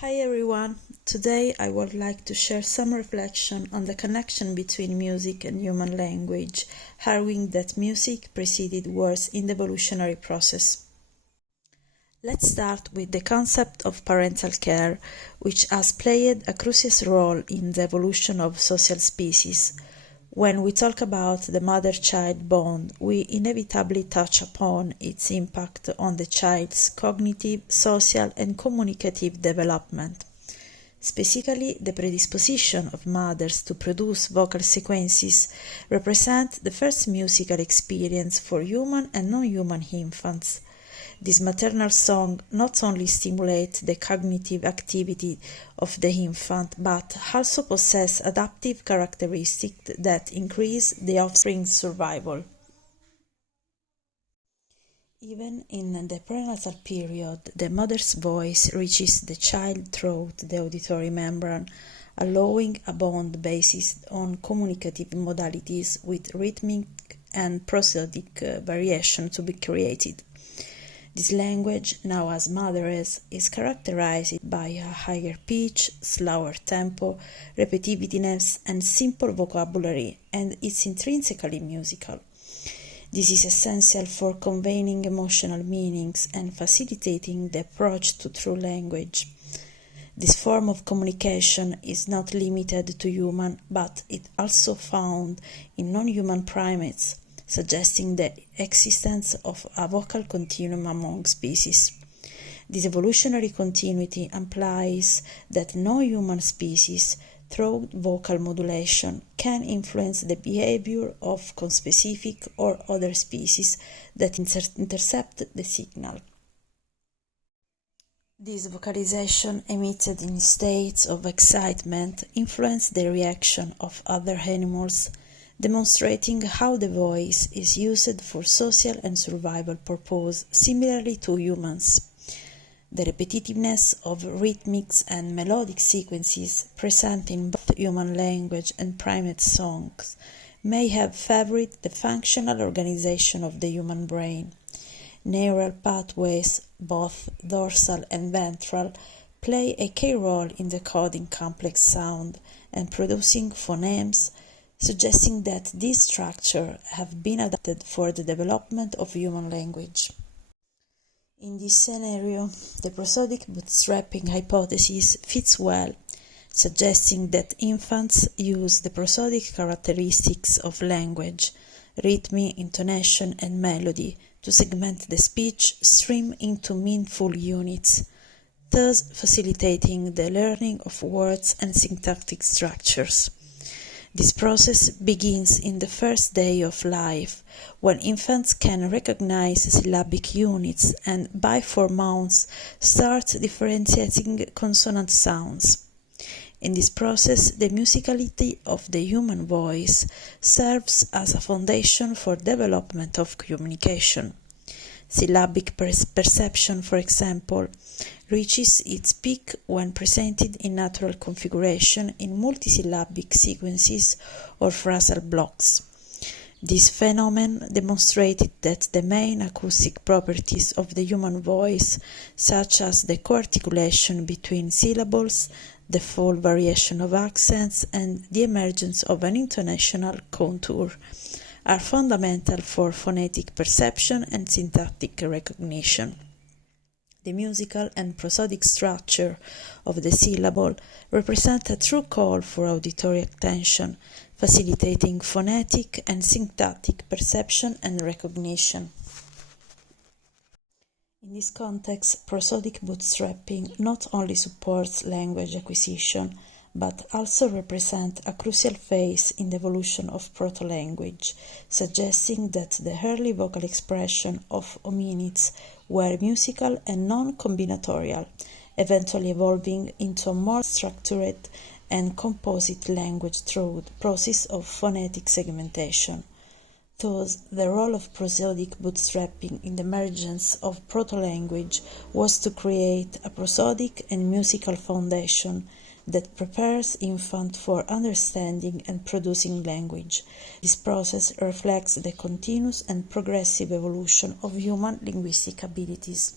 Hi everyone! Today I would like to share some reflection on the connection between music and human language, arguing that music preceded words in the evolutionary process. Let's start with the concept of parental care, which has played a crucial role in the evolution of social species. When we talk about the mother-child bond, we inevitably touch upon its impact on the child's cognitive, social, and communicative development. Specifically, the predisposition of mothers to produce vocal sequences represent the first musical experience for human and non-human infants. This maternal song not only stimulates the cognitive activity of the infant, but also possesses adaptive characteristics that increase the offspring's survival. Even in the prenatal period, the mother's voice reaches the child through the auditory membrane, allowing a bond based on communicative modalities with rhythmic and prosodic variation to be created. This language, now as mothers, is characterized by a higher pitch, slower tempo, repetitiveness, and simple vocabulary, and is intrinsically musical. This is essential for conveying emotional meanings and facilitating the approach to true language. This form of communication is not limited to human, but it also found in non-human primates, suggesting the existence of a vocal continuum among species. This evolutionary continuity implies that no human species, through vocal modulation, can influence the behavior of conspecific or other species that intercept the signal. This vocalization emitted in states of excitement influences the reaction of other animals, demonstrating how the voice is used for social and survival purposes similarly to humans. The repetitiveness of rhythmic and melodic sequences present in both human language and primate songs may have favored the functional organization of the human brain. Neural pathways, both dorsal and ventral, play a key role in decoding complex sound and producing phonemes, suggesting that these structures have been adapted for the development of human language. In this scenario, the prosodic bootstrapping hypothesis fits well, suggesting that infants use the prosodic characteristics of language, rhythm, intonation, and melody to segment the speech stream into meaningful units, thus facilitating the learning of words and syntactic structures. This process begins in the first day of life, when infants can recognize syllabic units and by 4 months start differentiating consonant sounds. In this process, the musicality of the human voice serves as a foundation for development of communication. Syllabic perception, for example, reaches its peak when presented in natural configuration in multisyllabic sequences or phrasal blocks. This phenomenon demonstrated that the main acoustic properties of the human voice, such as the co-articulation between syllables, the full variation of accents, and the emergence of an intonational contour, are fundamental for phonetic perception and syntactic recognition. The musical and prosodic structure of the syllable represent a true call for auditory attention, facilitating phonetic and syntactic perception and recognition. In this context, prosodic bootstrapping not only supports language acquisition, but also represent a crucial phase in the evolution of proto-language, suggesting that the early vocal expression of hominids were musical and non-combinatorial, eventually evolving into a more structured and composite language through the process of phonetic segmentation. Thus, the role of prosodic bootstrapping in the emergence of proto-language was to create a prosodic and musical foundation that prepares infants for understanding and producing language. This process reflects the continuous and progressive evolution of human linguistic abilities.